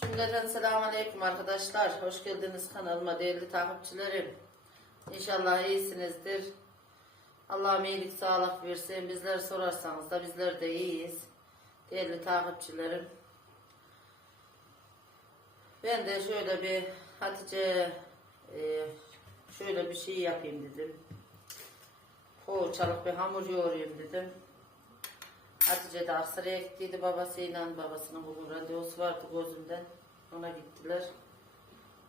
Cümleten selamun aleyküm arkadaşlar. Hoş geldiniz kanalıma değerli takipçilerim. İnşallah iyisinizdir. Allah'ım iyilik sağlık versin. Bizler sorarsanız da bizler de iyiyiz. Değerli takipçilerim. Ben de şöyle bir Hatice e, şöyle bir şey yapayım dedim. Poğaçalık bir hamur yoğurayım dedim. Hatice de Aksaray'a gittiydi babasıyla. Babasının bugün randevusu vardı gözünden. Ona gittiler.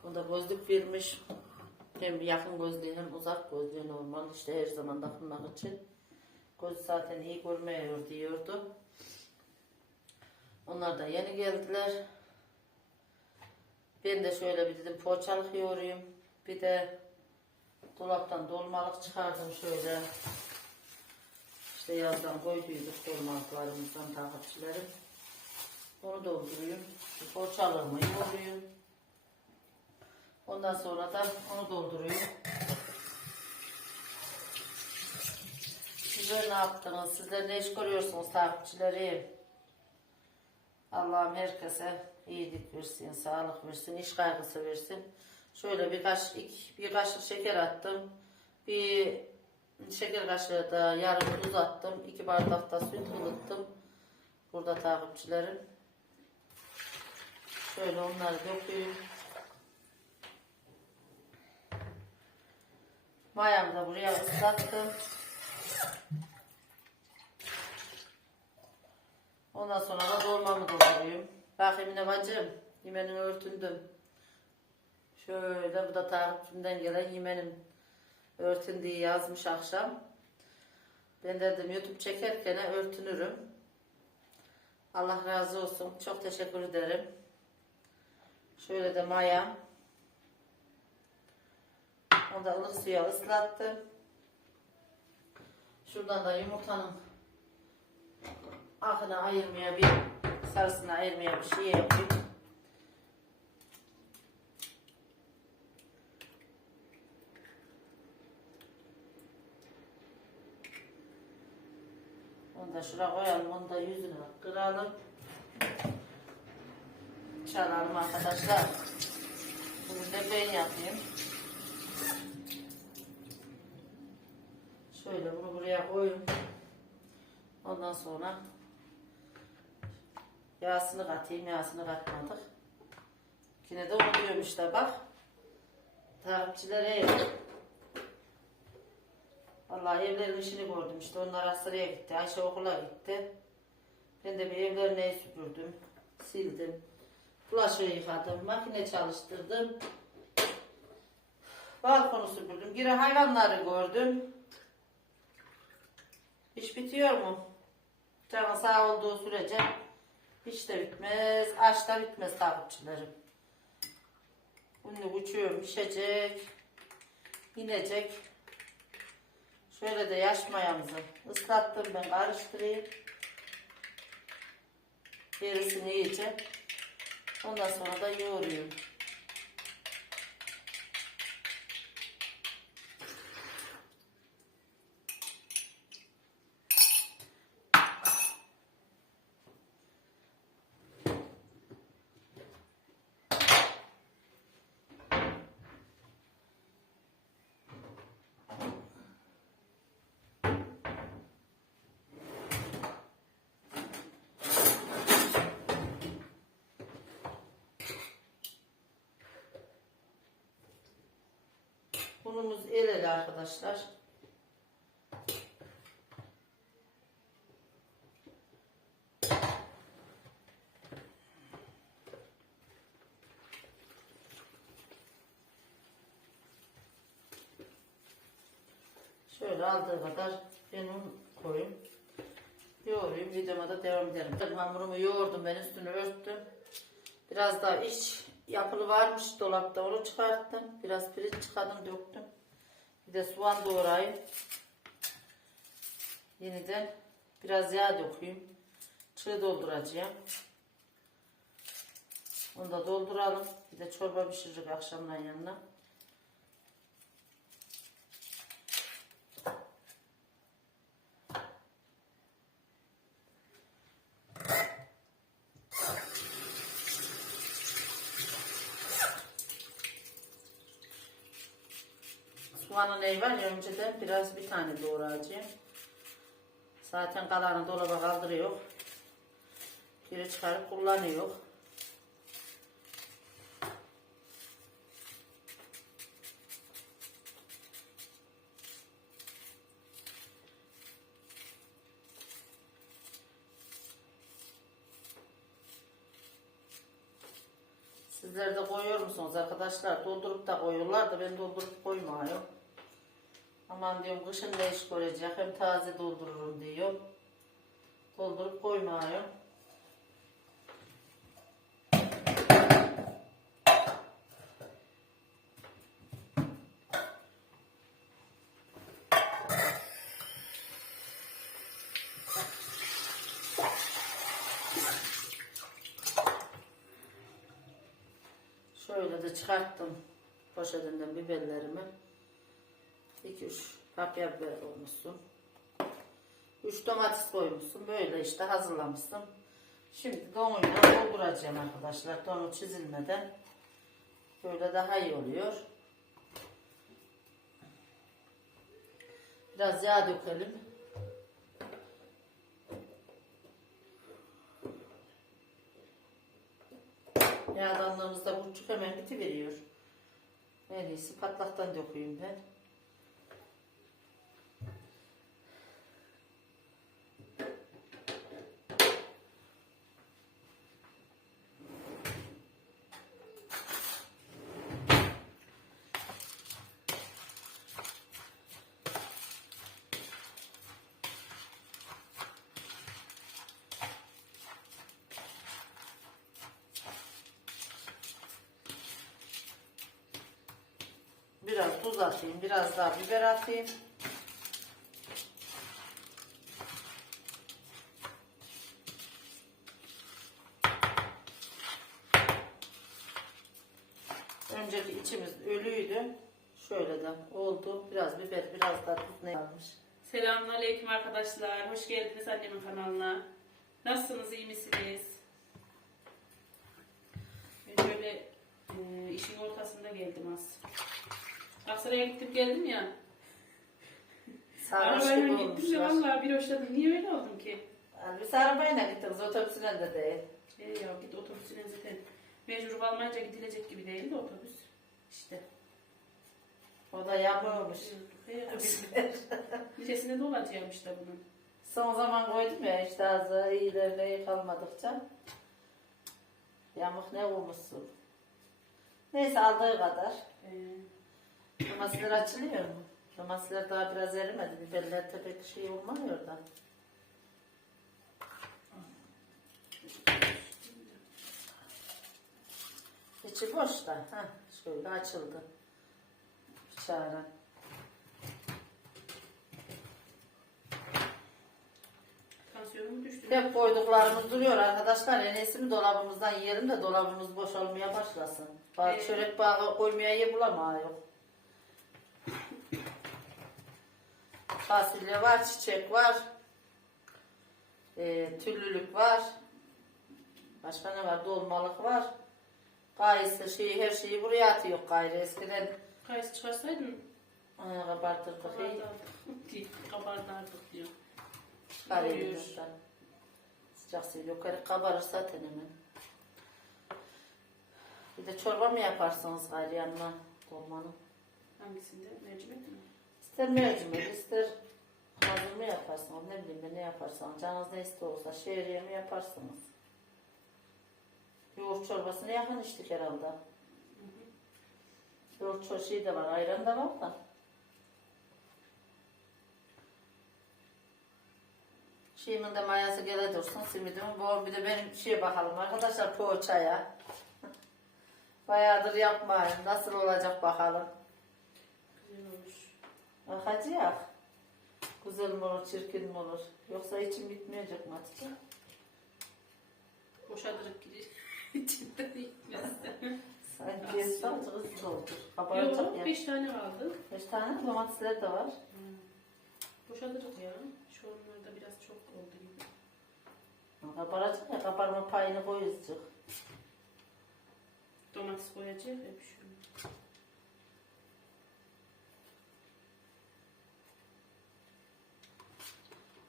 Onda gözlük vermiş. Hem yakın gözlüğü hem uzak gözlüğü normal. işte her zaman takılmak için. Göz zaten iyi görmüyor diyordu. Onlar da yeni geldiler. Ben de şöyle bir dedim poğaçalık yoğurayım. Bir de dolaptan dolmalık çıkardım şöyle. İşte yazdan koyduyduk dolmalıklarımızdan takipçilerim. Onu dolduruyorum. Poğaçalığımı yoğuruyorum. Ondan sonra da onu dolduruyorum. Sizler ne yaptınız? Sizler ne iş görüyorsunuz takipçilerim? Allah'ım herkese iyilik versin, sağlık versin, iş kaygısı versin. Şöyle birkaç iki, bir kaşık şeker attım. Bir şeker kaşığı da yarım tuz attım. iki bardak da süt ılıttım. Burada takipçilerim. Şöyle onları döküyorum. Mayamı da buraya ıslattım. Ondan sonra da dolmamı dolduruyorum. Bakayım ne bacım. Yemenim örtündüm. Şöyle bu da takipçimden gelen yemenim örtün diye yazmış akşam. Ben dedim YouTube çekerken örtünürüm. Allah razı olsun. Çok teşekkür ederim. Şöyle de maya. Onu da ılık suya ıslattım. Şuradan da yumurtanın akını ayırmaya bir sarısını ayırmaya bir şey yapayım. Onu da şuraya koyalım. Onu da yüzüne kıralım. Çalalım arkadaşlar. Bunu da ben yapayım. Şöyle bunu buraya koyun. Ondan sonra yağsını katayım. Yağsını katmadık. Yine de oluyorum işte bak. Takipçilere Vallahi evlerin işini gördüm işte onlar Aksaray'a gitti. Ayşe okula gitti. Ben de bir evlerine süpürdüm. Sildim. Bulaşığı yıkadım. Makine çalıştırdım. Balkonu süpürdüm. Gire hayvanları gördüm. İş bitiyor mu? Canın sağ olduğu sürece hiç de bitmez. Aç da bitmez takipçilerim. Bunu uçuyorum. Pişecek. inecek. Şöyle de yaş mayamızı ıslattım ben karıştırayım. Gerisini iyice. Ondan sonra da yoğuruyorum. Unumuz el ele arkadaşlar. Şöyle aldığı kadar ben un koyayım. Yoğurayım. Videoma da devam ederim. Hamurumu yoğurdum ben üstünü örttüm. Biraz daha iç yapılı varmış dolapta onu çıkarttım. Biraz pirinç çıkardım döktüm. De soğan doğrayayım. Yeniden biraz yağ dökeyim. Çığ dolduracağım. Onu da dolduralım. Bir de çorba pişiririk akşamdan yanına. Soğanın neyi var ya önceden biraz bir tane doğrayacağım. Zaten kalanı dolaba kaldırıyor. Geri çıkarıp kullanıyor. Sizler de koyuyor musunuz arkadaşlar? Doldurup da koyuyorlar da ben doldurup koymuyorum. Aman diyorum kışın ne iş görecek hem taze doldururum diyor. Doldurup koymuyorum. Şöyle de çıkarttım poşetinden biberlerimi. 2-3 kapya biber koymuşsun. 3 domates koymuşsun. Böyle işte hazırlamışsın. Şimdi donuyla dolduracağım arkadaşlar. Donu çizilmeden. Böyle daha iyi oluyor. Biraz yağ dökelim. Yağdanlığımızda buçuk hemen bitiveriyor. En iyisi patlaktan dökeyim ben. Biraz tuz atayım, biraz daha biber atayım. Önceki içimiz ölüydü. Şöyle de oldu. Biraz biber, biraz da tuz ne almış. Selamünaleyküm arkadaşlar. Hoş geldiniz annemin kanalına. Nasılsınız? iyi misiniz? Böyle e, işin ortasında geldim az. Aksaray'a gittim geldim ya. Gibi Arabayla gittim de olmuşlar. vallahi bir hoşladım. Niye öyle oldum ki? Yani biz arabayla gittiniz, otobüsüne de değil. E ya git otobüsüne zaten mecbur kalmayınca gidilecek gibi değil de otobüs. İşte. O da yapmamış. E, Nitesine dolacağım işte bunun. Son zaman koydum ya işte az iyilerine iyi kalmadıkça. Yamuk ne olmuşsun. Neyse aldığı kadar. E, Domatesler açılıyor mu? Domatesler daha biraz erimedi. Biberler de pek şey olmuyor da. İçi boş da. Heh, şöyle açıldı. Bıçağına. tansiyonum düştü. Hep koyduklarımız duruyor arkadaşlar. En iyisi mi dolabımızdan yiyelim de dolabımız boşalmaya başlasın. Bak Evet. çörek bağı koymaya yer bulamıyor. Fasulye var, çiçek var. E, tüllülük var. Başka ne var? Dolmalık var. Kayısı şeyi, her şeyi buraya atıyor gayrı. Eskiden Kayısı çıkarsaydın e, kabartırdık. iyi. kabardardık. Kabardardık diyor. Çıkarıyor. Sıcak suyla yukarı kabarır zaten hemen. Bir de çorba mı yaparsınız gayrı yanına dolmanın? Hangisinde? Mercimek mi? İster mercimek, ister hazır mı yaparsınız? Ne bileyim ben ne yaparsanız. Canınız ne istiyorsa şehriye mi yaparsınız? Yoğurt çorbasını yakın içtik herhalde. Yoğurt çor şey de var, ayran da var da. Şeyimin de mayası gele dursun, simidimin bu bir de benim şeye bakalım arkadaşlar poğaçaya. Bayağıdır yapmayın, nasıl olacak bakalım. Güzel olmuş. Bakacağız. Güzel mi olur, çirkin mi olur? Yoksa içim bitmeyecek mi Hatice? Boşadırıp gidiyor. İçinden gitmez. Sanki sadece hızlı. Kabaracak Yok, ya. beş tane kaldı. Beş tane domatesler de var. Boşadırık ya. Şu onlarda biraz çok oldu gibi. Kabaracak ya, kabarma payını koyacak. Domates koyacak hep şu.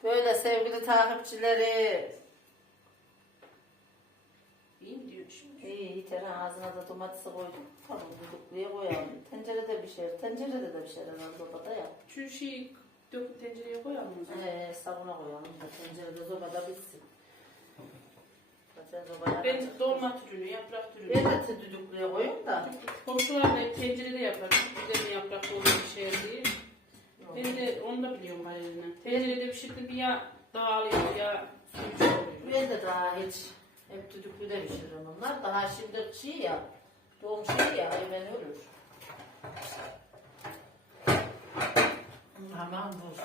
Böyle sevgili takipçileri. İyi mi diyor şimdi? İyi yeter ağzına da domatesi koydum. Tamam düdüklüye koyalım. Tencerede bir şey, tencerede de bir şey herhalde sobada ya. Şu şeyi döküp tencereye koyalım zaman. Ee, sabuna koyalım da tencerede sobada bitsin. Ben dolma türünü, yaprak türünü. Ben de düdüklüye koyayım da. Komşular da tencerede yapar. Güzel yaprak dolma bir şey diye. Ben de onu da biliyorum hayalini. Tencerede pişirdi bir ya dağılıyor ya suyu oluyor. Ben de daha hiç hep düdüklüde pişiririm onlar. Daha şimdi şey ya, doğum şey ya, hemen ölür. Aman dur.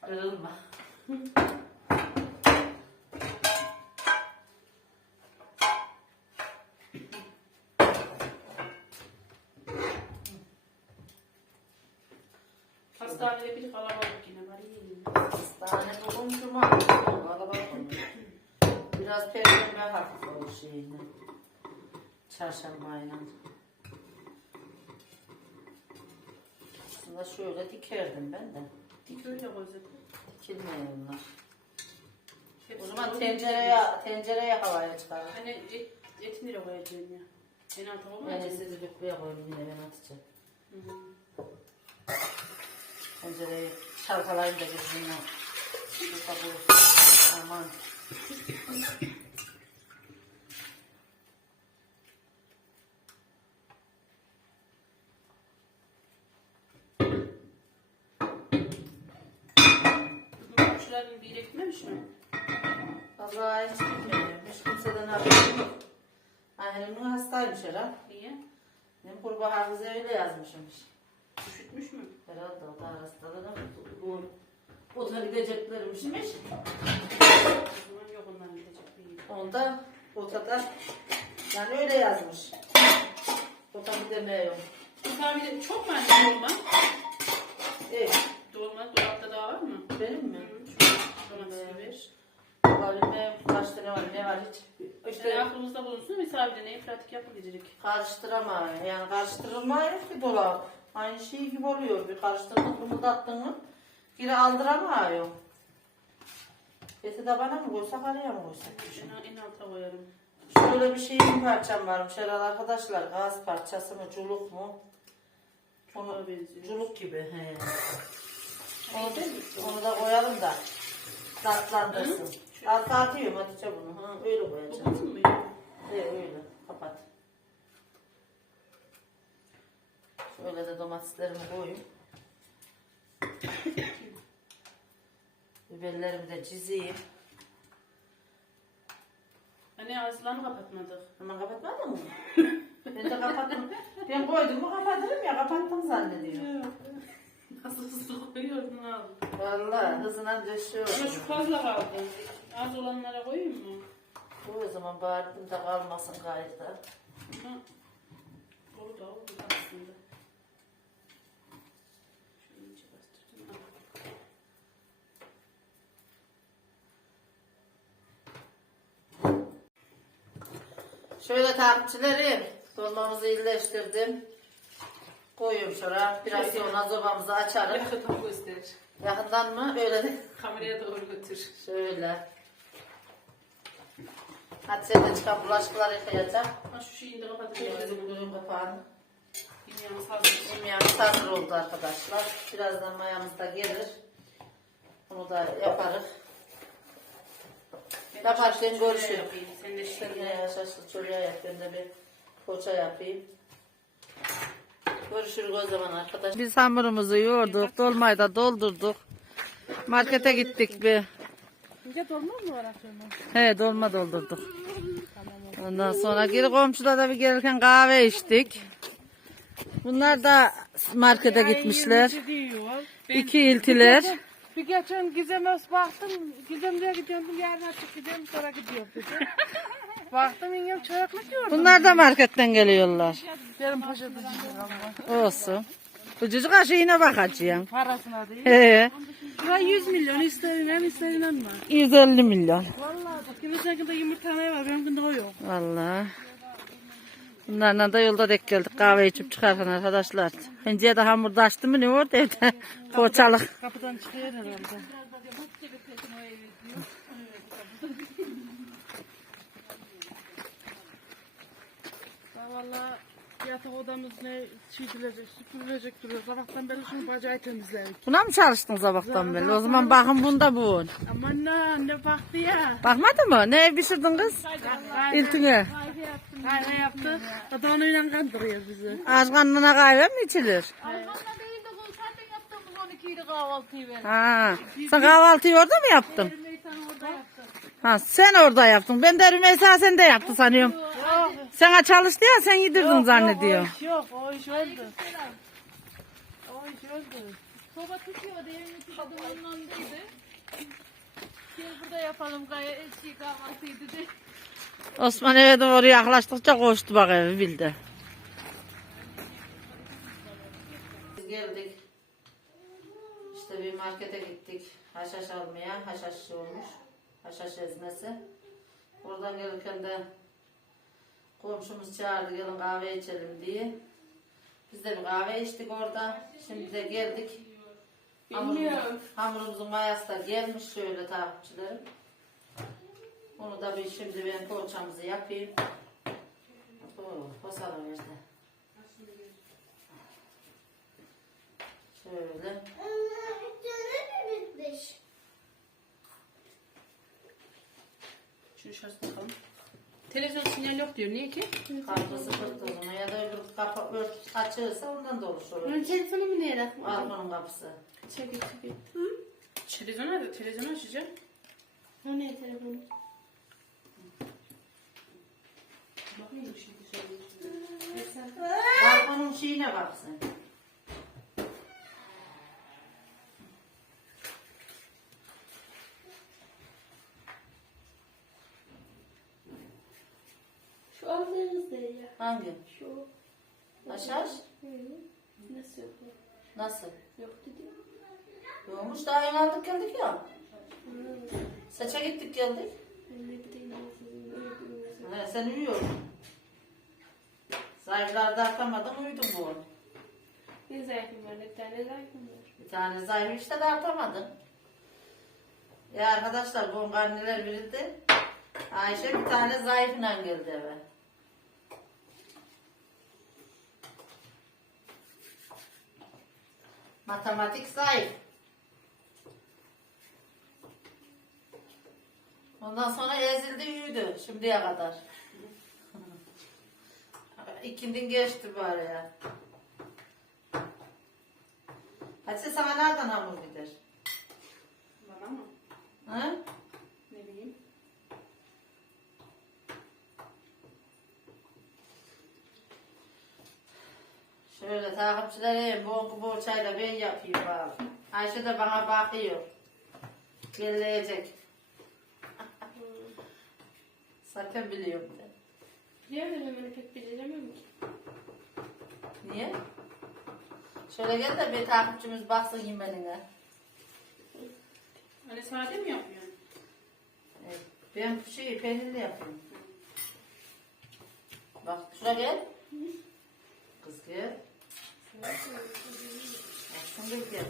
Kırılma. Hastanede bir kalabalık yine var. Hastane bugün cuma. Kalabalık olmuş. Biraz perşembe hafif olur şeyine. Çarşambayla. Aslında şöyle dikerdim ben de. Dik öyle koy zaten. Dikilmiyor bunlar. O zaman tencereye, tencereye havaya çıkar. Hani et, etini nereye koyacağım ya? En alta olmaz Yani mı? sizi dükküye koyayım yine ben atacağım. Hı hı. Tencereyi çalkalayayım da birbirine. Yoksa bu aman. Komşuların bir ekmemiş mi? Vallahi hiç bilmiyorum. Hiç kimseden haberim yok. Annemin hastaymış herhalde. Niye? Benim kurbağa hafıza öyle yazmışmış. Üşütmüş mü? Herhalde o da hastalığına mı? Bu, bu da gideceklermişmiş. Zaman yok ondan gidecek bir. Onda ortada yani öyle yazmış. Ota gidemiyorum. Mesela bir de çok mu anne dolma? Evet. Dolma dolapta daha var mı? Benim mi? Domatesi ver. Valime kaç tane var ne var hiç. İşte İşte aklımızda bulunsun misafirde neyi pratik yapabiliriz. karıştıramayın. Yani karıştırılmıyor ki dolap. Aynı şey gibi oluyor. Bir karıştırdın kımıldattın mı geri aldıramıyor. Eti de bana mı koysak araya mı koysak? En, en alta koyarım. Şöyle bir şeyin parçam varmış herhalde arkadaşlar. Gaz parçası mı, culuk mu? Ona benziyor. Culuk gibi. He. Onu, onu da koyalım da tatlandırsın. Arka atıyorum Hatice bunu. Ha, öyle koyacağım. bunun mu? He, öyle. Kapat. Şöyle de domateslerimi koyayım. Biberlerimi de çizeyim. Anne ağızlarını kapatmadık. Hemen kapatmadın mı? ben de kapattım. Ben koydum mu kapatırım ya kapattım zannediyorum. Nasıl hızlı koyuyorsun abi? Vallahi hızına düşüyor. Ama şu fazla kaldı. Az olanlara koyayım mı? Bu o zaman bağırdım da kalmasın. Ama oldu da oldu da aslında. Şöyle iyice bastırdım. Al. Şöyle takipçilerim. Dolmamızı iyileştirdim. Koyuyorum şuraya. Biraz sonra zobamızı açarım. Yakından göster. Yakından mı? Öyle de. Kameraya doğru götür. Şöyle. Hadi sen de çıkan bulaşıkları yıkayacak. Ha şu şeyini de. Şimdi bugün kapağını. Bilmiyorum hazır. Yemeğimiz hazır oldu arkadaşlar. Birazdan mayamız da gelir. Bunu da yaparız. Yaparken şöyle görüşürüz. yapayım. Sen de de yaşasın çocuğa yap. Ben de bir poğaça yapayım. Görüşürüz o zaman arkadaşlar. Biz hamurumuzu yoğurduk. Dolmayı da doldurduk. Markete gittik bir. İnce dolma mı var akşama? He dolma doldurduk. Ondan sonra geri komşuda da bir gelirken kahve içtik. Bunlar da markete gitmişler. İki iltiler. Bir geçen Gizem'e baktım. Gizem diye gidiyorum. Yarın açık gidiyorum sonra gidiyorum dedi. baktım yengem çoraplık gördüm. Bunlar da marketten geliyorlar. Benim poşeti. Olsun. Ucuz aşığına bakacağım. Parasına değil. He. Şura 100 milyon ister inan ister inanma. 150 milyon. Vallahi bak kimin seninkinde yumurta ne var benimkinde o yok. Vallahi. Bunlarla da yolda denk geldik kahve içip çıkarken arkadaşlar. Önceye de hamurda açtım mı ne orada evde? Poğaçalık. Kapıdan çıkıyor herhalde. Valla yatak odamız ne çiğdilecek, süpürülecek duruyor. Sabahtan beri şunu bacağı temizledik. Buna mı çalıştın sabahtan beri? O zaman bakın bunda bu. Aman ne anne baktı ya. Bakmadı mı? Ne pişirdin kız? İltine. Kahve yaptı. O da onunla kandırıyor bizi. Karnına kahve mi içilir? Almanla değil de sen de yaptın bu 12'ydi kahvaltıyı ver. Ha. Sen kahvaltıyı orada mı yaptın? Rümeysan orada yaptı. Ha, sen orada yaptın. Ben de Rümeysa sen de yaptı sanıyorum. Sana çalıştı ya sen yedirdin zannediyor. İş yok, o iş öldü. O iş öldü. Soba tutuyordu evin içi kadının önündeydi. Gel burada yapalım gaya eski kahvaltıydı de. Osman eve doğru yaklaştıkça koştu bak evi bildi. Biz geldik. İşte bir markete gittik. Haşhaş almaya. Haşhaş olmuş. Haşhaş ezmesi. Oradan gelirken de komşumuz çağırdı gelin kahve içelim diye. Biz de bir kahve içtik orada. Şimdi de geldik. Hamurumuz, hamurumuzun mayası da gelmiş şöyle takipçilerim. Onu da bir şimdi ben poğaçamızı yapayım. Oo, posalım işte. Şöyle. Şunu şurası bakalım. Televizyon sinyal yok diyor. Niye ki? Kapısı kırık o zaman ya da öbür kapı ört açığıysa ondan da olur sorun. Bunun telefonu mu neye rakma? Balkonun kapısı. Çekil çekil. Televizyonu, televizyonu açacağım. O ne telefonu? Bakayım şimdi söyleyeyim. Balkonun şeyine bak sen. Şu aldığınız ne ya? Hangi? Şu. Haşhaş? Hı. Nasıl yok? Nasıl? Yok dedi. Yokmuş daha yeni aldık geldik ya. Saça gittik geldik. Ben ne bileyim ben sizin öyle bilmiyorum. He, sen uyuyordun. Zayıflarda atamadın uyudun bu. Bir zayıfım var. Bir tane zayıfım var. Bir tane zayıf işte de atamadın. Ya arkadaşlar bu anneler birinde Ayşe bir tane zayıfla geldi eve. Matematik zayıf. Ondan sonra ezildi yürüdü şimdiye kadar. İkindin geçti bari ya. Hadi sana nereden hamur gider? Bana mı? Hı? Ne bileyim. Şöyle takipçilere bu bu çayda ben yapayım bak. Ayşe de bana bakıyor. Gelleyecek. Zaten biliyorum ben. Da ben pek bilemem ki. Niye? Şöyle gel de bir takipçimiz baksın yemenine. Hani sade mi yapıyorsun? Evet, ben şey peynirli yapıyorum. Bak şuraya gel. Kız gel. Bir gel.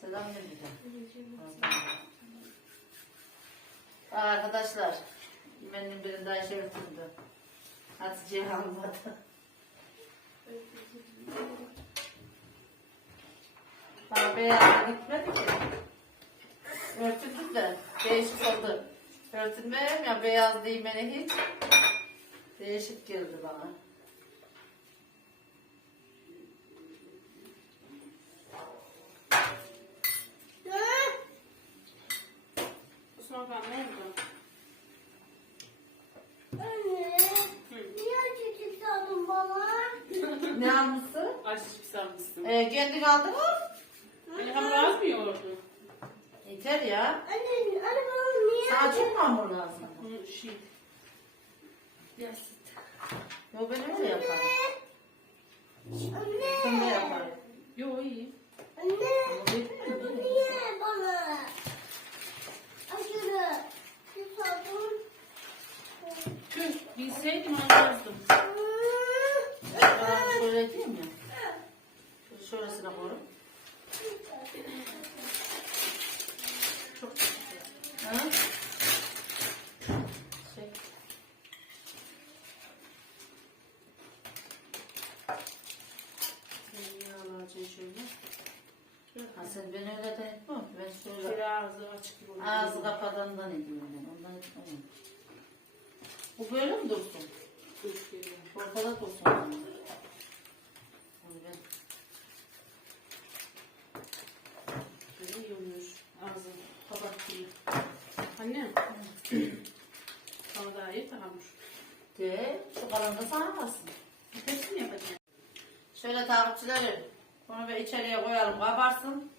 Selam ne güzel. Arkadaşlar, yemenin birinde Ayşe ötürdü. Hatice'yi almadı. Bana beyaz gitmedi ki. Örtüldü de değişik oldu. Örtülmeyeyim ya beyaz değmeni hiç. Değişik geldi bana. Osman Fan ne oldu? Ne almışsın? Ayşe bir kendin aldın mı? Hani hamur az mı yoğurdu? Yeter ya. Sana çok mu hamur lazım? Bunu şey. Yok ben öyle yaparım. Sen de yaparım. Yo iyi. Hamur yedin mi? Bilseydim anlamazdım. Ben şöyle diyeyim mi? Şöylesine koyalım. Çok Ha? Şey. Yağlayacağım şöyle. Ha sen beni öyle de etme. Ben şöyle Şöyle ağzı açık gibi oluyor. ağzı kapadandan ediyorum etmem. Bu böyle mi dursun? Ortada dursun. yani. Böyle iyi olmuş. Ağzı kabak gibi. Anne. Sana daha iyi tamammış. de şu kalanı sana kalsın. Hepsini yapacağım. Şöyle takipçilerim. Bunu bir içeriye koyalım kabarsın.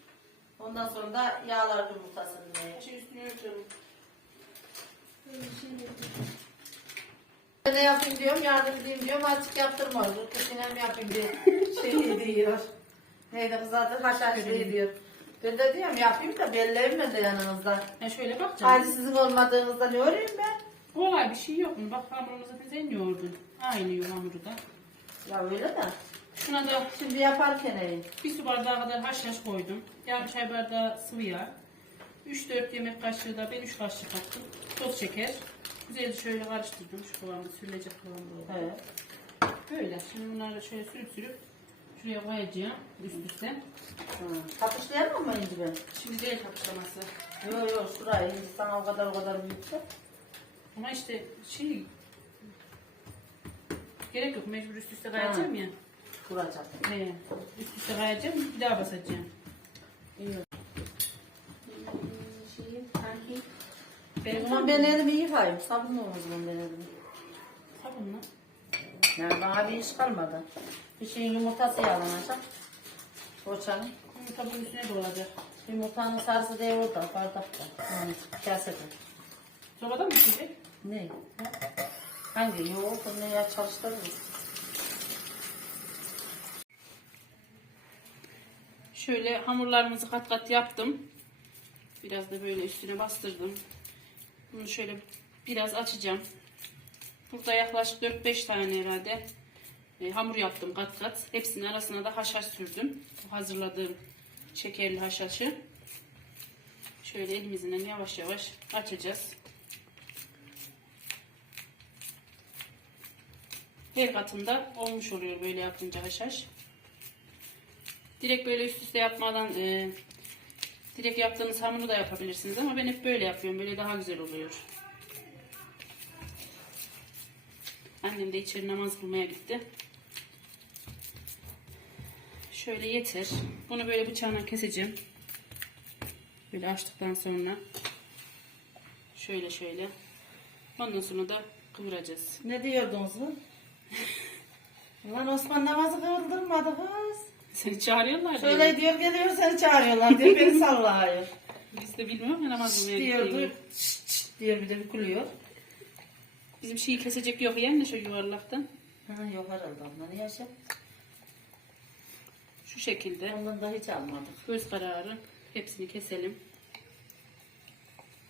Ondan sonra da yağlar yumurtasını diye. Şey üstüne örtelim. Ne yapayım diyorum, yardım edeyim diyorum, açık yaptırma. Rütbesine mi yapayım diye şey diyor. Neydi kız adı? Haşhaş şey diyor. Ben de diyorum yapayım da belleyim ben de yanınızda. Ya şöyle bakacağım. Hadi sizin olmadığınızda ne öreyim ben? Kolay bir şey yok mu? Bak hamurunu zaten sen yoğurdun. Aynı yoğur hamuru da. Ya öyle de. Şuna da Şimdi yaparken iyi. bir su bardağı kadar haşhaş koydum. Yarım çay bardağı sıvı yağ. 3-4 yemek kaşığı da ben 3 kaşık attım. Toz şeker. Güzelce şöyle karıştırdım. Şu kıvamda sürülecek kıvamda oldu. Evet. Böyle. Şimdi bunları şöyle sürüp sürüp şuraya koyacağım üst üste. Hı. Kapışlayamam mı inci ben? Şimdi değil kapışlaması. Yok yok şurayı inci sana o kadar o kadar büyükse. Ama işte şey gerek yok mecbur üst üste kayacağım ya. Kuracak. He, üst üste kayacağım bir daha basacağım. İyi. Benim zaman ben elimi yıkayayım. Sabunla o zaman ben elimi. sabunla. Yani bana bir iş kalmadı. Bir şeyin yumurtası yağlanacak. Boçanın. Yumurta bunun üstüne dolacak. Yumurtanın sarısı değil orada, bardakta. Yani kasede. Sobada mı pişecek? Ne? Hangi? Yok, onu ya çalıştırırız. Şöyle hamurlarımızı kat kat yaptım. Biraz da böyle üstüne bastırdım. Bunu şöyle biraz açacağım. Burada yaklaşık 4-5 tane herhalde e, hamur yaptım kat kat. Hepsinin arasına da haşhaş sürdüm. Bu hazırladığım şekerli haşhaşı. Şöyle elimizle yavaş yavaş açacağız. Her katında olmuş oluyor böyle yapınca haşhaş. Direkt böyle üst üste yapmadan e, direkt yaptığınız hamuru da yapabilirsiniz ama ben hep böyle yapıyorum. Böyle daha güzel oluyor. Annem de içeri namaz kılmaya gitti. Şöyle yeter. Bunu böyle bıçağına keseceğim. Böyle açtıktan sonra şöyle şöyle. Ondan sonra da kıvıracağız. Ne diyordunuz bu? Ulan Osman namazı kıldırmadı kız. Seni çağırıyorlar. Şöyle diyor geliyor seni çağırıyorlar diyor beni sallıyor. Biz de bilmiyorum ya namaz kılmaya diyordu. Şşt şşt diyor bir de bükülüyor. Bizim şeyi kesecek yok yani şu yuvarlaktan. Ha, yok herhalde onları yaşa. Şu şekilde Ondan da hiç almadık. göz kararı hepsini keselim.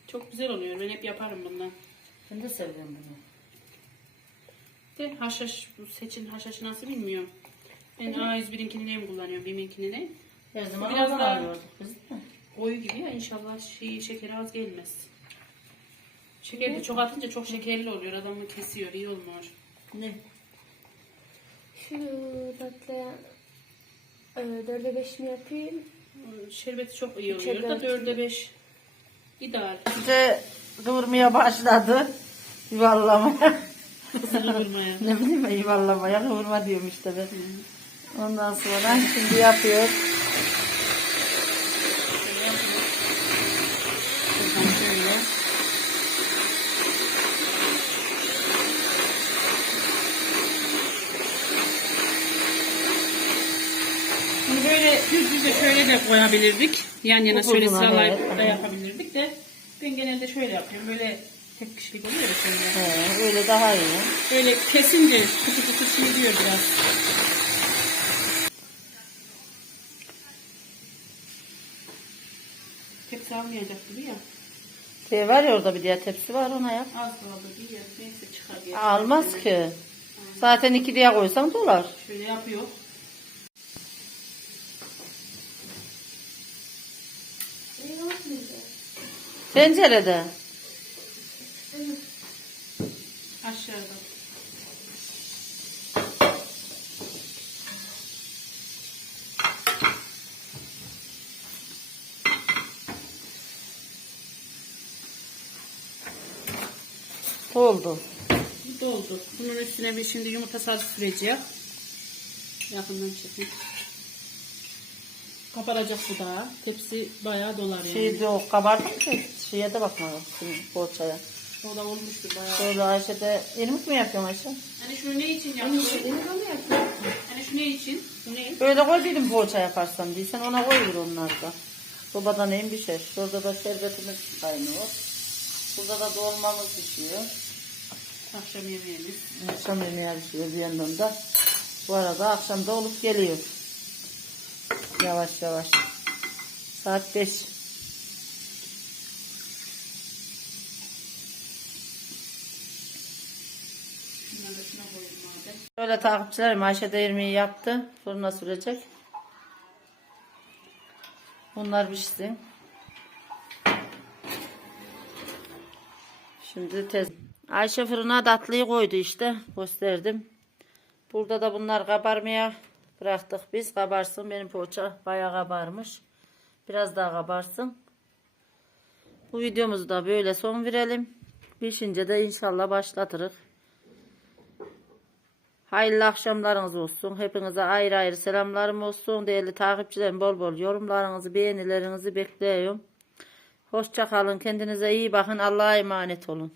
Çok güzel oluyor. Ben hep yaparım bundan. Ben de seviyorum bunu. De haşhaş, bu seçin haşhaşı nasıl bilmiyorum. Ben A101'inkini ne kullanıyorum, BİM'inkini ne? Her zaman Biraz daha- biz mi? Koyu gibi ya inşallah şey, şekeri az gelmez. Şeker de çok atınca çok şekerli oluyor. Adamı kesiyor, iyi olmuyor. Ne? Şu patlayan e, dörde beş mi yapayım? Şerbeti çok iyi oluyor da dört. dörde beş ideal. İşte kıvırmaya başladı. Yuvarlamaya. Hızlı vurmaya. ne bileyim ben yuvarlamaya kıvırma diyorum işte ben. Ondan sonra şimdi yapıyor. Bunu böyle düz düz de şöyle de koyabilirdik. Yan yana şöyle sıralayıp evet. da yapabilirdik de. Ben genelde şöyle yapıyorum. Böyle tek kişilik oluyor ya şöyle. He, öyle daha iyi. Böyle kesince kıtı kıtı şey diyor biraz. Pek sağlamayacak gibi ya. Şey var ya orada bir diğer tepsi var ona yap. Az kaldı diye. Neyse çıkar. Almaz ki. Zaten iki diye koysan dolar. Şöyle yapıyor. Tencerede. Aşağıda. Oldu. Doldu. Bunun üstüne bir şimdi yumurta sarısı süreceğim. Yakından çekin. Kabaracak bu da. Tepsi bayağı dolar yani. Şey de o kabardı mı ki? Şeye de bakma. Şimdi poğaçaya. O da olmuştu bayağı. Şöyle Ayşe de irmik mi yapıyorsun Ayşe? Hani şunu ne için yaptın? Hani şu ne için? Bu ne? Böyle koy dedim poğaça yaparsam diye. Sen ona koyulur onlar da. Sobada neyin pişer? Şurada da şerbetimiz kaynıyor. Burada da dolmamız pişiyor. Akşam yemeğimiz. Akşam yemeği pişiyor bir yandan da. Bu arada akşam da olup geliyor. Yavaş yavaş. Saat 5. Şunları da şuna koyayım madem. Böyle takipçilerim Ayşe de irmiği yaptı. Fırına sürecek. Bunlar pişsin. Şimdi tez. Ayşe fırına tatlıyı koydu işte. Gösterdim. Burada da bunlar kabarmaya bıraktık biz. Kabarsın. Benim poğaça bayağı kabarmış. Biraz daha kabarsın. Bu videomuzu da böyle son verelim. Pişince de inşallah başlatırız. Hayırlı akşamlarınız olsun. Hepinize ayrı ayrı selamlarım olsun. Değerli takipçilerim bol bol yorumlarınızı, beğenilerinizi bekliyorum. Hoşça kalın. Kendinize iyi bakın. Allah'a emanet olun.